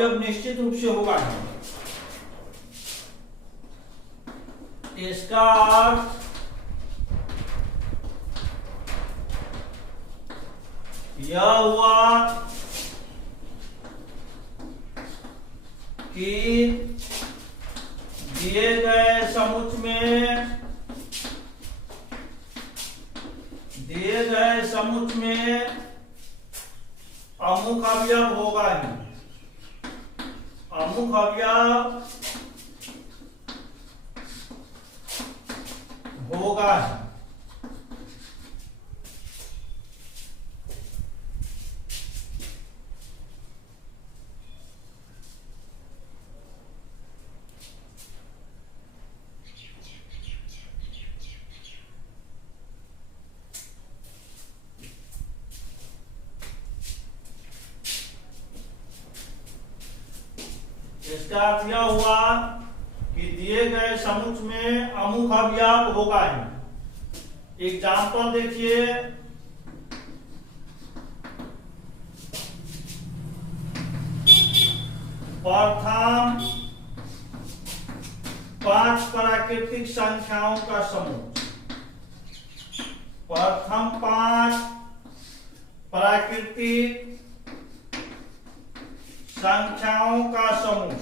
अब निश्चित रूप से होगा इसका अर्थ यह हुआ कि दिए गए समुच्च में अमुक अवयव होगा ही, अमुक अवयव होगा ही। इसका अर्थ यह हुआ कि दिए गए समुच्च में अमुक अवयव होगा ही। एग्जाम्पल देखिए, प्रथम 5 प्राकृतिक संख्याओं का समूह, प्रथम 5 प्राकृतिक संख्याओं का समूह।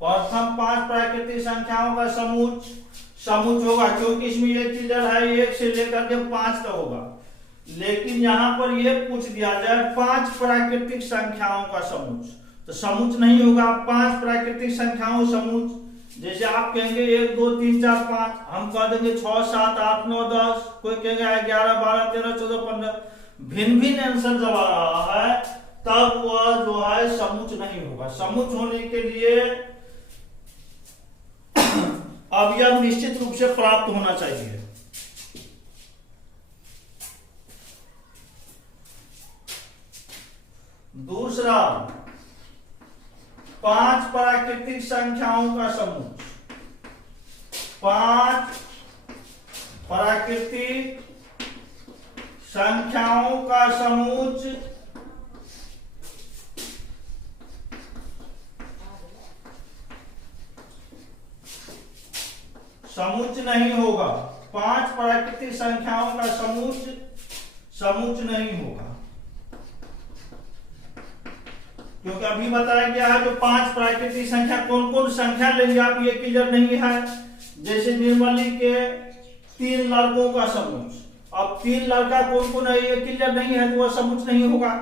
प्रथम 5 प्राकृतिक संख्याओं का समूह होगा, क्योंकि इसमें ये क्लियर है 1 से लेकर के 5 तक होगा। लेकिन यहां पर ये पूछ दिया जाए 5 प्राकृतिक संख्याओं का समूह, तो समूह नहीं होगा। 5 प्राकृतिक संख्याओं समूह, जैसे आप कहेंगे 1 2 3 4 5, हम कह देंगे 6 7 8 9 10, कोई कहेंगे 11 12 13 14 15। भिन्न भिन्न आंसर जब आ रहा है तब वह जो है समूह नहीं होगा। समूह होने के लिए अवयव निश्चित रूप से प्राप्त होना चाहिए। दूसरा, 5 प्राकृतिक संख्याओं का समूह, 5 प्राकृतिक संख्याओं का समूह नहीं होगा। 5 प्राकृतिक संख्याओं का समूह नहीं होगा, क्योंकि अभी बताया गया है जो 5 प्राकृतिक संख्या कौन कौन संख्या लेंगे आप, ये क्लियर नहीं है। जैसे निर्मली के 3 लड़कों का समूह, अब 3 लड़का कौन कौन है ये क्लियर नहीं है, तो वह समूह नहीं होगा।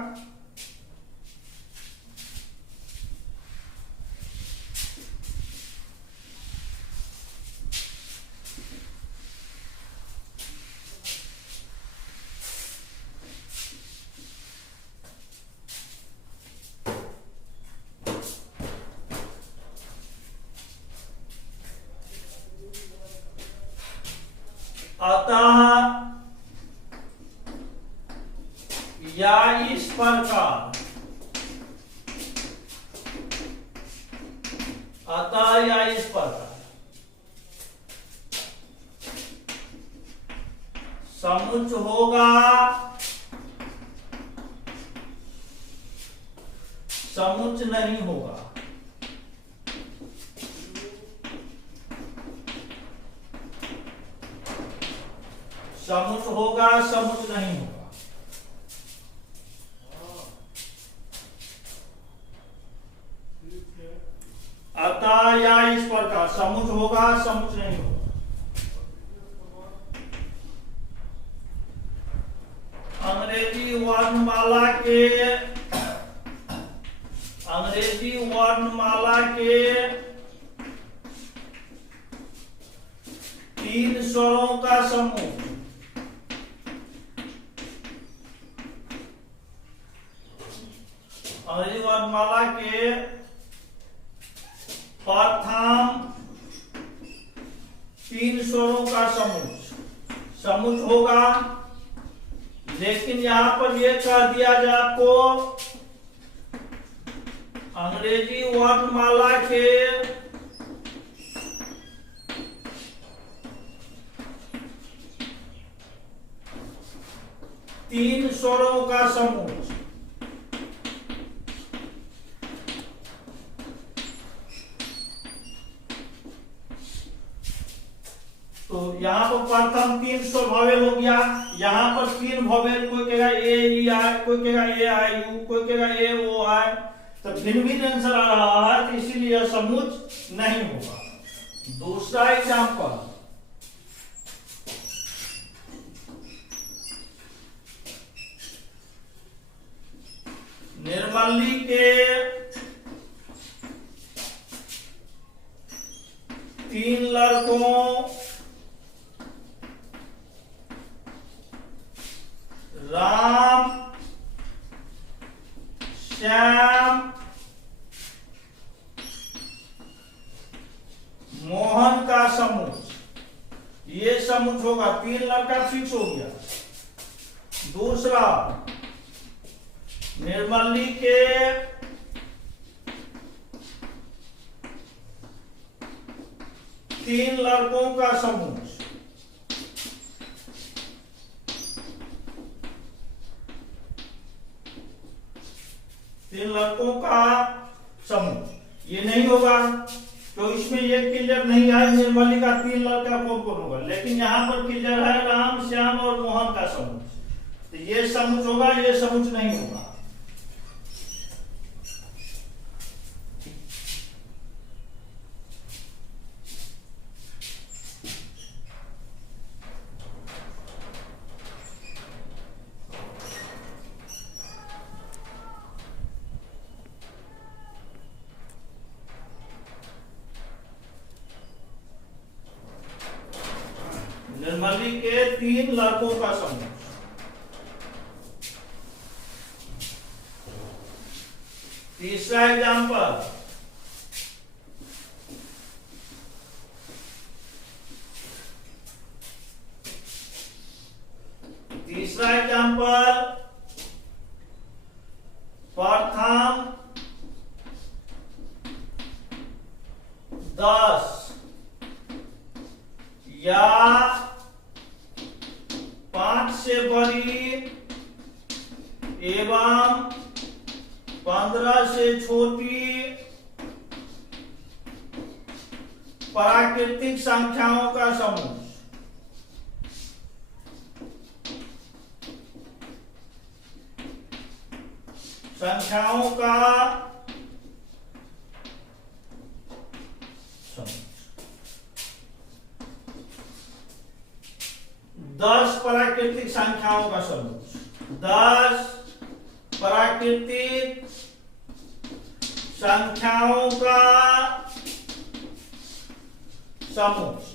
अतः या इस प्रकार, समुच्च होगा, समुच्च नहीं होगा। समुच्च होगा, समुच्च नहीं होगा। अतः या इस प्रकार समुच्च होगा, समुच्च नहीं होगा। अंग्रेजी वर्णमाला के 3 स्वरों का समूह, अंग्रेजी वर्णमाला के प्रथम 3 स्वरों का समूह होगा। लेकिन यहां पर यह कह दिया जाए आपको, अंग्रेजी वर्णमाला के तीन स्वरों का समूह। तो यहाँ पर प्रथम तीन स्वर वॉवेल हो गया, यहाँ पर तीन वॉवेल, कोई कहेगा ए ई आई, कोई कहेगा ए आई यू, कोई कहेगा ए ओ आई, तो भिन्न भिन्न आंसर आ रहा है, तो इसीलिए यह समुच्च नहीं होगा। दूसरा एग्जाम्पल, निर्मली के तीन लड़कों राम, श्याम, मोहन का समूह, ये समूह होगा। तीन लड़का फिक्स हो गया। दूसरा, निर्मली के तीन लड़कों का समूह, तीन लड़कों का समूह, ये नहीं होगा। तो इसमें ये क्लियर नहीं है निर्मली का तीन लड़का कौन कौन होगा, लेकिन यहाँ पर क्लियर है राम, श्याम और मोहन का समूह, तो ये समूह होगा, ये समूह नहीं होगा। निर्मली के तीन लड़कों का समूह। तीसरा एग्जाम्पल, प्रथम 10 या 5 से बड़ी एवं 15 से छोटी प्राकृतिक संख्याओं का समूह। संख्याओं का समूह 10 प्राकृतिक संख्याओं का समूह। 10 प्राकृतिक संख्याओं का समूह।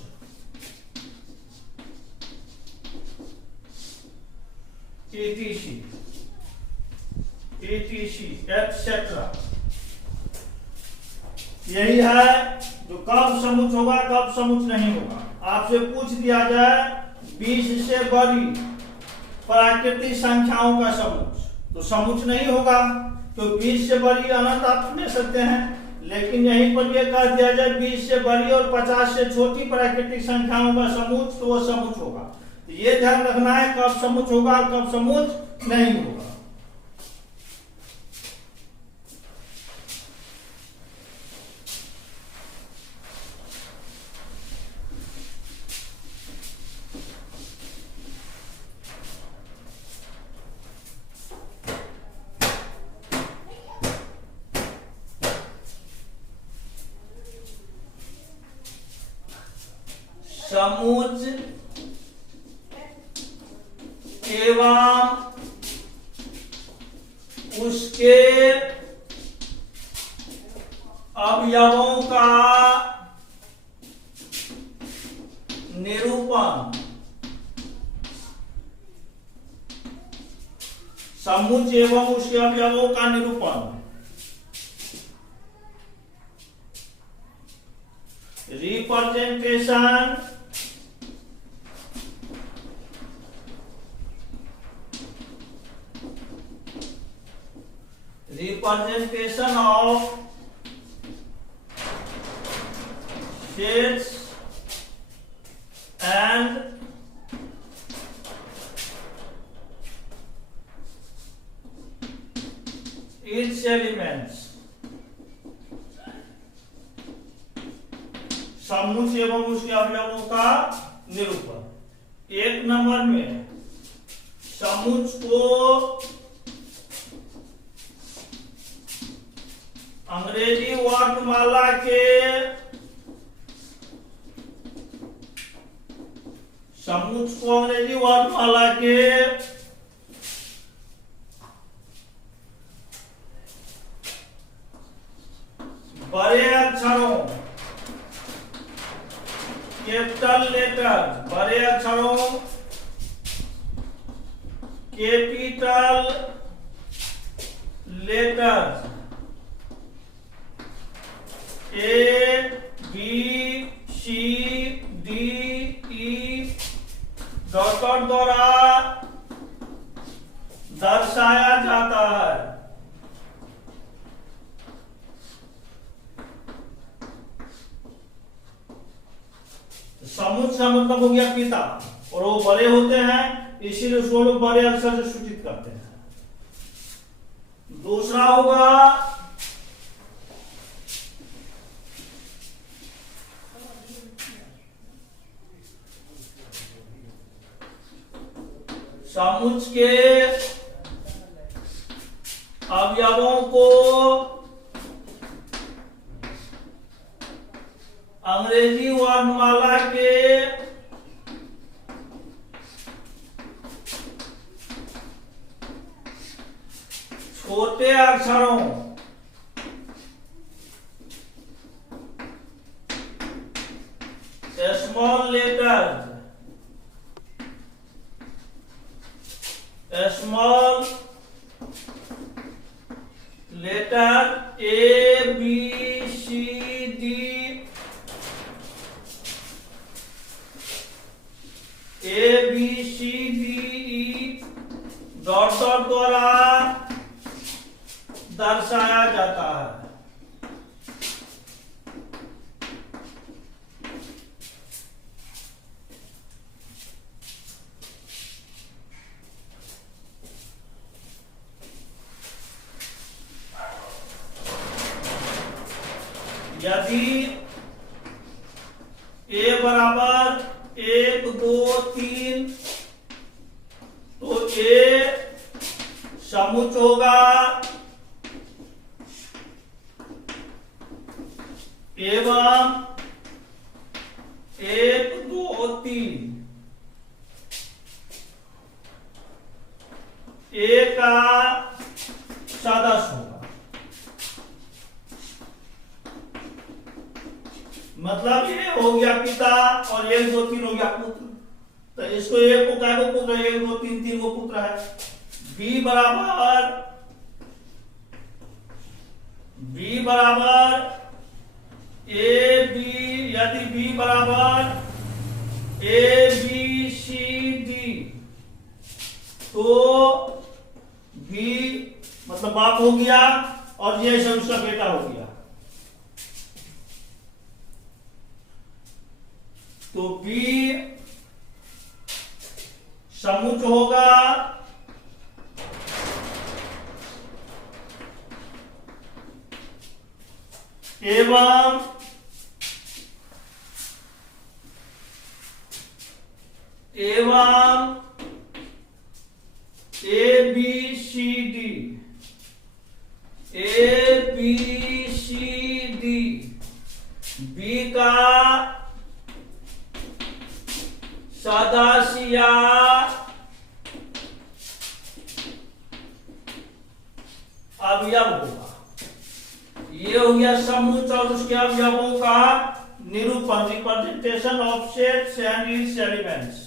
etc एक्सेट्रा, यही है जो कब समूह होगा कब समूह नहीं होगा। आपसे पूछ दिया जाए 20 से बड़ी प्राकृतिक संख्याओं का समूह, तो समूह नहीं होगा, तो 20 से बड़ी अनंत आप ले सकते हैं, लेकिन यहीं पर यह कह दिया जाए 20 से बड़ी और 50 से छोटी प्राकृतिक संख्याओं का समूह, तो वह समूह होगा। तो ये ध्यान रखना है कब समूह होगा कब समूह नहीं होगा। समुच्च एवं उसके अवयवों का निरूपण। समुच्च एवं उसके अवयवों का निरूपण। Representation of sets and elements, समुच्च एवं उसके अवयवों का निरूपण। एक नंबर में समुच्च को अंग्रेजी वर्णमाला के बड़े अक्षरों, कैपिटल लेटर, बड़े अक्षरों capital letter A B C D E dot द्वारा दर्शाया जाता है। समुच्च का मतलब हो गया पिता, और वो बड़े होते हैं इसीलिए उसको लोग बड़े अक्षर से सूचित करते हैं। दूसरा होगा समुच्च के अवयवों को अंग्रेजी वर्णमाला के छोटे अक्षरों small letter, small letter A B C D E dot द्वारा दर्शाया जाता है। यदि ए बराबर 1 2 3 तो ए समुच्च होगा एवं 1 2 3 ए का सदस्य होगा। मतलब ये हो गया पिता और 1 2 3 हो गया पुत्र, तो इसको एक को क्या को पुत्र, 1 2 3 3 को पुत्र है। बी बराबर ए बी, यदि बी बराबर ए बी सी डी तो बी मतलब बाप हो गया और ये सब उसका बेटा हो गया, तो बी समुच्च होगा एवं A B C D B का सदस्य अवयव होगा। ये हो गया समुच्च और उसके अवयवों का निरूपण, representation of sets and its elements.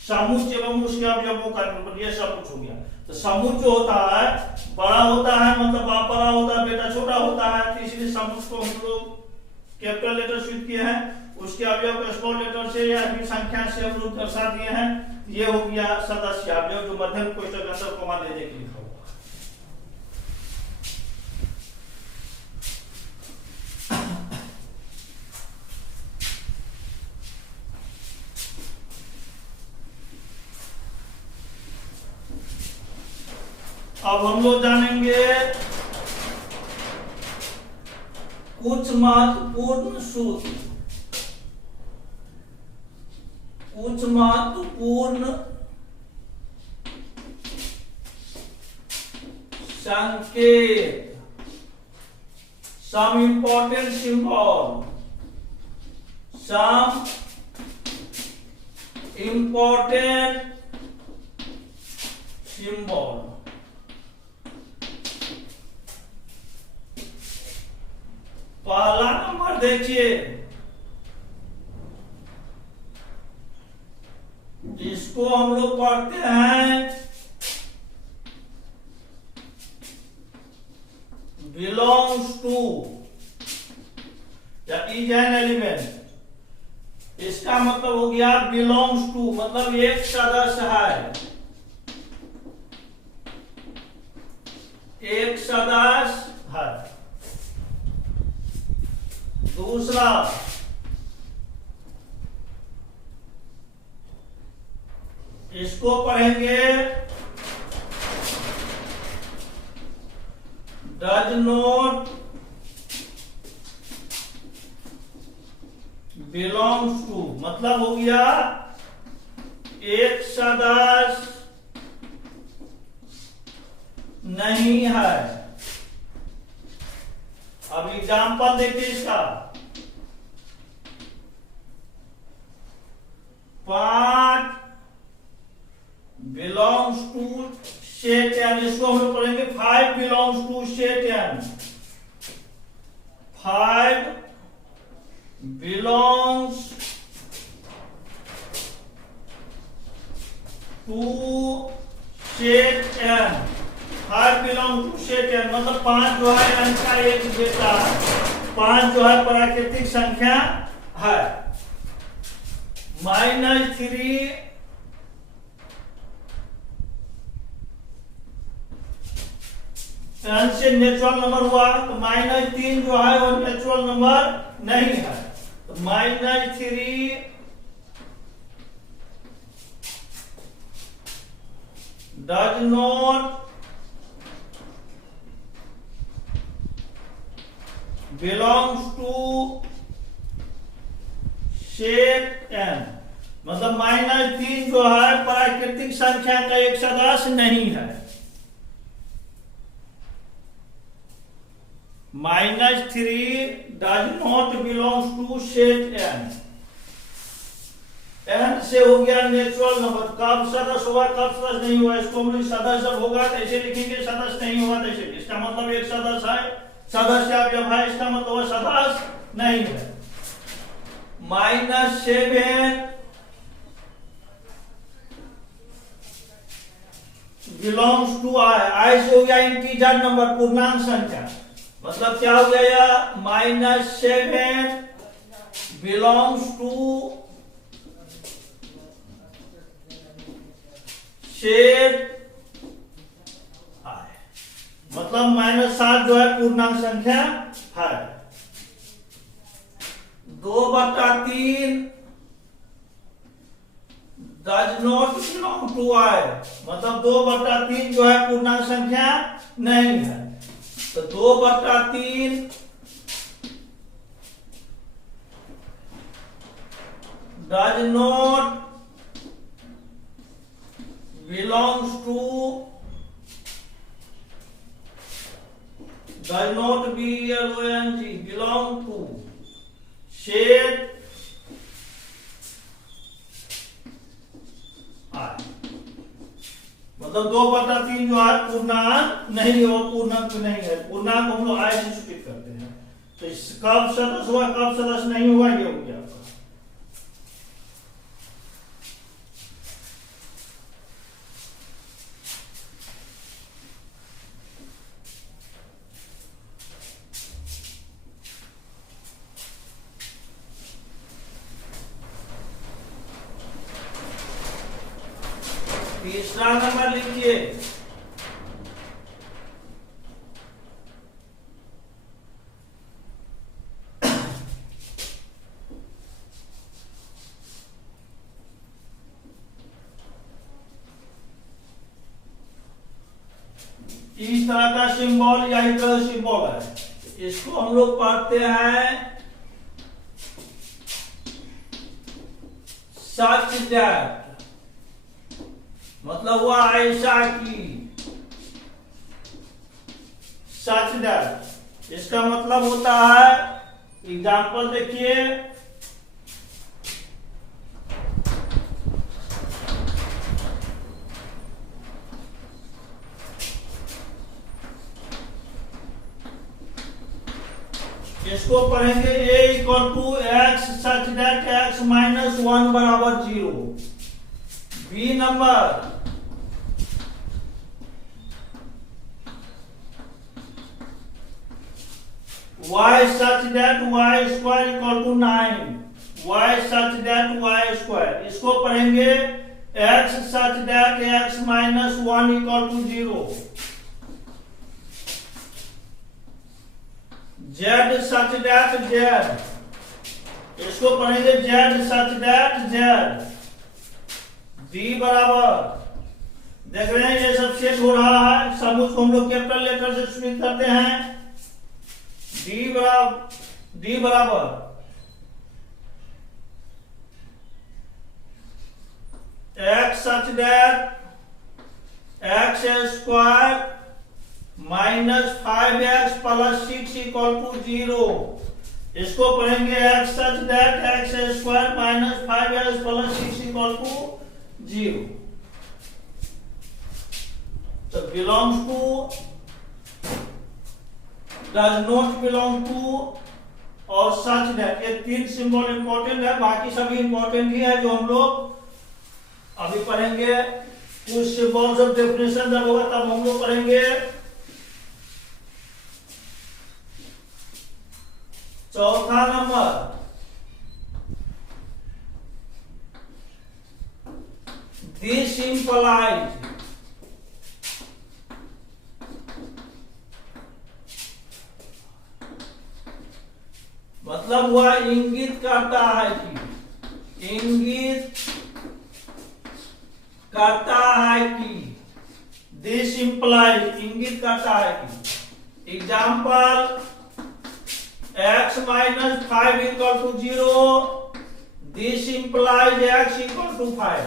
समुच्च एवं उसके अवयवों का निरूपण, ये सब कुछ हो गया। तो समुच्च जो होता है बड़ा होता है, मतलब बाप बड़ा होता है बेटा छोटा होता है, तो इसलिए समुच्च को हम लोग कैपिटल लेटर से किए हैं, उसके अवयव को स्मॉल लेटर से या भी संख्या से हम लोग दर्शा दिए हैं। ये हो गया सदस्य अवयव जो मध्यम कोष्ठक अंतर कोमा देने के लिए लिखा हुआ। अब हम लोग जानेंगे कुछ महत्वपूर्ण सूत्र, कुछ महत्वपूर्ण संकेत, some important symbol, some important symbol। पहला नंबर देखिए, जिसको हम लोग पढ़ते हैं belongs to या is an element, इसका मतलब हो गया belongs to, मतलब एक सदस्य है, एक सदस्य है। दूसरा, इसको पढ़ेंगे does not belongs to, मतलब हो गया एक सदस्य नहीं है। अब एग्जाम्पल देखिए इसका, 5 belongs to set n, इसको हम लोग पढ़ेंगे 5 belongs to set n, 5 belongs to set n, 5 belongs to set n, मतलब 5 जो है n का एक बेटा है, 5 जो है प्राकृतिक संख्या है। -3 n से नेचुरल नंबर हुआ, तो -3 जो है वो नेचुरल नंबर नहीं है, तो -3 does not belongs to set n, मतलब -3 जो है प्राकृतिक संख्या का एक सदस्य नहीं है। -3 does not belongs to set n, n से हो गया नेचुरल नंबर, कब सदस्य होगा कब सदस्य नहीं होगा, इसको हम लोग सदस्य जब होगा तो ऐसे लिखेंगे, सदस्य नहीं होगा तो ऐसे, इसका मतलब एक सदस्य है, सदस्य आप जब है इसका मतलब सदस्य नहीं है। -7 belongs to i से हो गया इंटीजर नंबर, पूर्णांक संख्या, मतलब क्या हो गया, -7 belongs to set i, मतलब -7 जो है पूर्णांक संख्या है। 2/3 does not belong to i, मतलब 2/3 जो है पूर्णांक संख्या नहीं है, तो 2/3 does not belongs to, does not belong to set i, मतलब 2/3 जो है पूर्णांक नहीं है, वो पूर्णांक नहीं है, पूर्णांक हम लोग i से सूचित करते हैं, तो इस कब सदस्य हुआ कब सदस्य नहीं हुआ ये हो गया। तीसरा नंबर लिखिए, इस तरह का सिंबल या इस तरह सिंबल है, इसको हम लोग पढ़ते हैं सच दैट, मतलब हुआ ऐसा कि, सच दैट इसका मतलब होता है, एग्जाम्पल देखिए, इसको पढ़ेंगे a equal to x such that x minus 1 बराबर 0। B number, y such that y square equal to 9, y such that y square, इसको पढ़ेंगे x such that x minus 1 equal to 0। z such that z, इसको पढ़ेंगे z such that z। d बराबर, देख रहे हैं ये सब सेट हो रहा है, समुच्चय को हम लोग कैपिटल लेटर से स्पष्ट करते हैं। d बराबर x such that x square minus 5x plus 6 equal to 0। इसको पढ़ेंगे x such that x square minus 5x plus 6 equal to 0। तो belongs to, does not belong to और सच दैट, ये तीन सिंबल इंपॉर्टेंट है, बाकी सभी इंपॉर्टेंट ही है जो हम लोग अभी पढ़ेंगे। कुछ सिंबल्स ऑफ डेफिनेशन जब होगा तब हम लोग पढ़ेंगे। चौथा नंबर, दिस इंप्लाइज, मतलब वह इंगित करता है कि, इंगित करता है कि, दिस इंप्लाइज इंगित करता है कि, example x minus 5 equal to 0, this implies x equal to 5,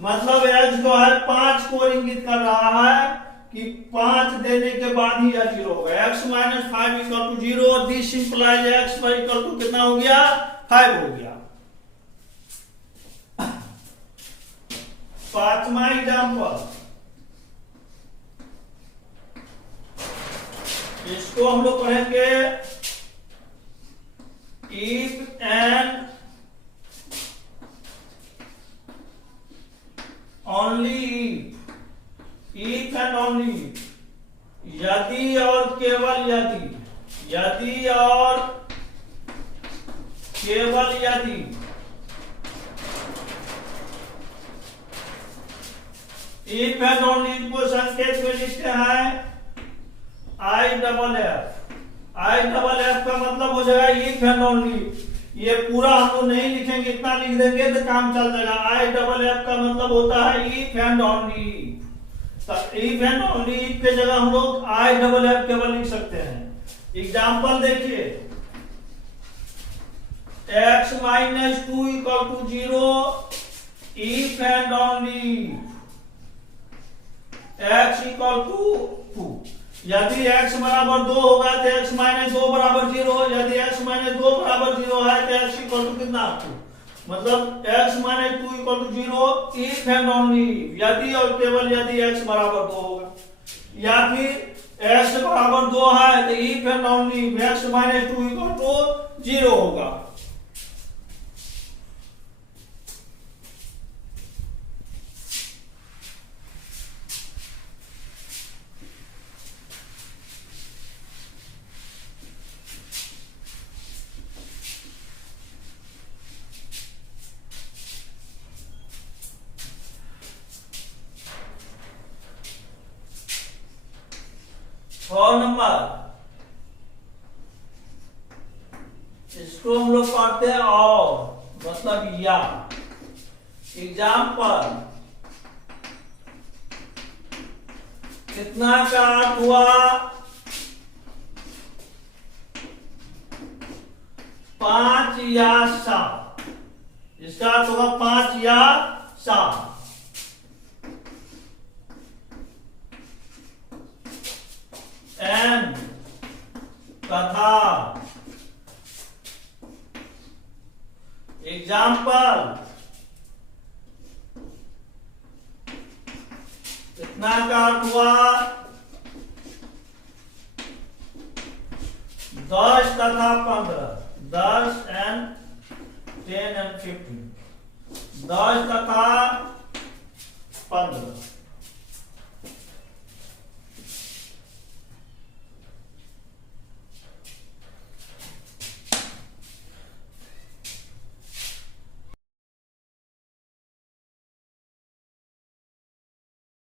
मतलब x जो है 5 को इंगित कर रहा है कि 5 देने के बाद ही यह 0 होगा। x minus 5 equal to 0, this implies x equal to कितना हो गया, 5 हो गया। पांचवा एग्जाम्पल, इसको हम लोग पढ़ेंगे if and only if and only, यदि और केवल यदि, यदि और केवल यदि, if and only को संकेत में लिखते हैं IFF। IFF का मतलब हो जाएगा if and only, ये पूरा हम लोग नहीं लिखेंगे, इतना लिख देंगे तो काम चल जाएगा। IFF का मतलब होता है if and only, तो if and only के जगह हम लोग IFF केवल लिख सकते हैं। एग्जाम्पल देखिए, x minus 2 equal to 0, if and only x equal to 2, यदि x बराबर 2 होगा तो x माइनस 2 बराबर 0, यदि x माइनस 2 बराबर 0 है तो x इक्वल टू कितना, 2, मतलब x minus 2 equal to 0 if and only, यदि और केवल यदि x बराबर 2 होगा, या फिर x बराबर 2 है तो if and only x minus 2 equal to 0 होगा। और नंबर, इसको हम लोग पढ़ते हैं और, मतलब या। एग्जाम्पल, कितना का 8 हुआ, 5 या 7, इसका अर्थ होगा 5 या 7। एन कथा। एग्जाम्पल, इतना का अर्थ हुआ 10 तथा 15, 10 and 10 and 15, 10 तथा 15।